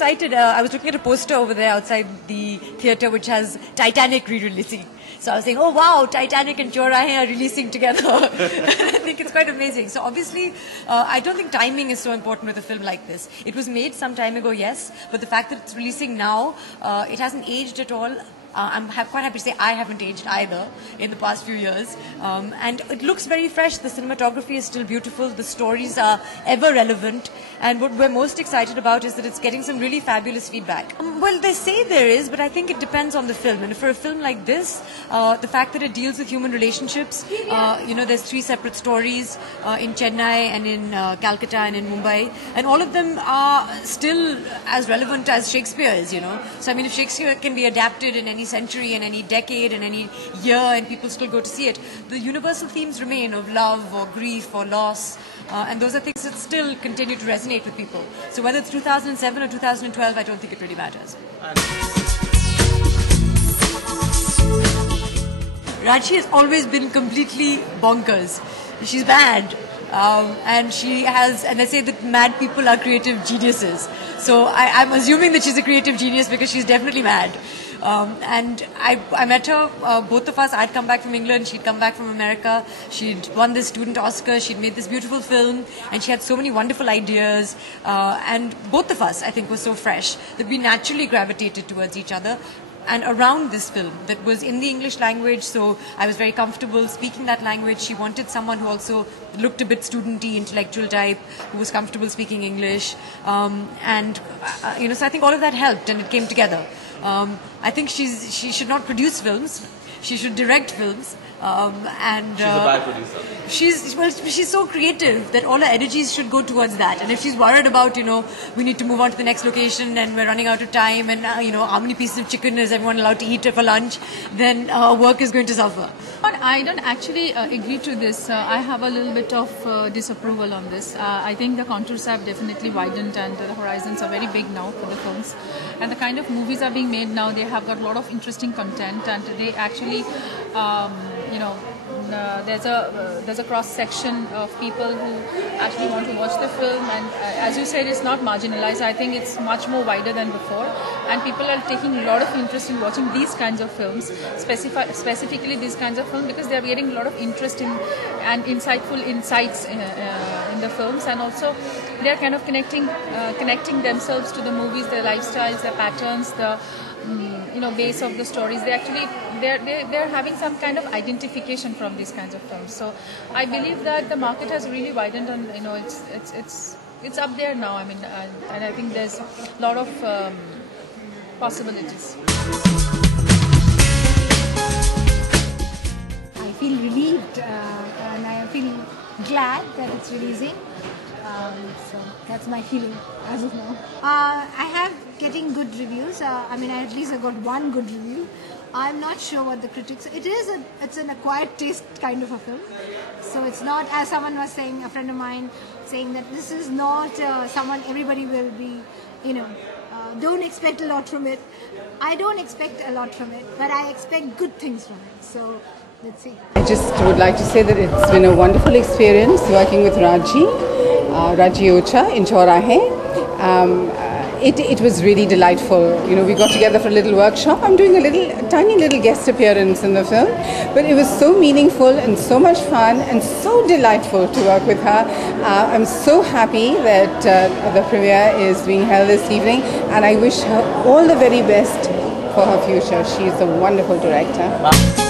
excited. I was looking at a poster over there outside the theatre which has Titanic re-releasing. So I was saying, oh wow, Titanic and Chor Aahe are releasing together. I think it's quite amazing. So obviously, I don't think timing is so important with a film like this. It was made some time ago, yes, but the fact that it's releasing now, it hasn't aged at all. I'm quite happy to say I haven't aged either in the past few years. And it looks very fresh. The cinematography is still beautiful. The stories are ever relevant. And what we're most excited about is that it's getting some really fabulous feedback. Well, they say there is, but I think it depends on the film. And for a film like this, the fact that it deals with human relationships, there's 3 separate stories in Chennai and in Calcutta and in Mumbai. And all of them are still as relevant as Shakespeare is, So, I mean, if Shakespeare can be adapted in any century and any decade and any year and people still go to see it, the universal themes remain of love or grief or loss, and those are things that still continue to resonate with people. So whether it's 2007 or 2012, I don't think it really matters. Raji has always been completely bonkers. She's mad. And she has, and I say that mad people are creative geniuses. So I'm assuming that she's a creative genius because she's definitely mad. And I met her, both of us. I'd come back from England, she'd come back from America. She'd won this student Oscar, she'd made this beautiful film, and she had so many wonderful ideas. And both of us, I think, were so fresh that we naturally gravitated towards each other. And around this film that was in the English language, so I was very comfortable speaking that language. She wanted someone who also looked a bit studenty, intellectual type, who was comfortable speaking English. So I think all of that helped and it came together. I think she should not produce films. She should direct films. She's a bad producer. She's so creative that all her energies should go towards that. And if she's worried about, we need to move on to the next location and we're running out of time and, how many pieces of chicken is everyone allowed to eat for lunch, then her work is going to suffer. I don't actually agree to this. I have a little bit of disapproval on this. I think the contours have definitely widened and the horizons are very big now for the films. And the kind of movies are being made now, they have got a lot of interesting content and they actually, there's a cross section of people who actually want to watch the film, and as you said, it's not marginalized. I think it's much more wider than before, and people are taking a lot of interest in watching these kinds of films, specifically these kinds of films, because they are getting a lot of interest in and insightful insights in the films, and also they are kind of connecting themselves to the movies, their lifestyles, their patterns, the base of the stories. They're having some kind of identification from these kinds of films. So I believe that the market has really widened, and it's up there now. I mean, and I think there's a lot of possibilities. I feel relieved and I feel glad that it's releasing. So that's my feeling as of now. I have getting good reviews. At least I got one good review. I'm not sure what the critics. It's an acquired taste kind of a film. So it's not, as someone was saying, a friend of mine saying that this is not everybody will be, don't expect a lot from it. I don't expect a lot from it, but I expect good things from it. So let's see. I just would like to say that it's been a wonderful experience working with Raji Ocha in Chor Aahe. It was really delightful. We got together for a little workshop. I'm doing a tiny little guest appearance in the film, but it was so meaningful and so much fun and so delightful to work with her. I'm so happy that the premiere is being held this evening, and I wish her all the very best for her future. She's a wonderful director.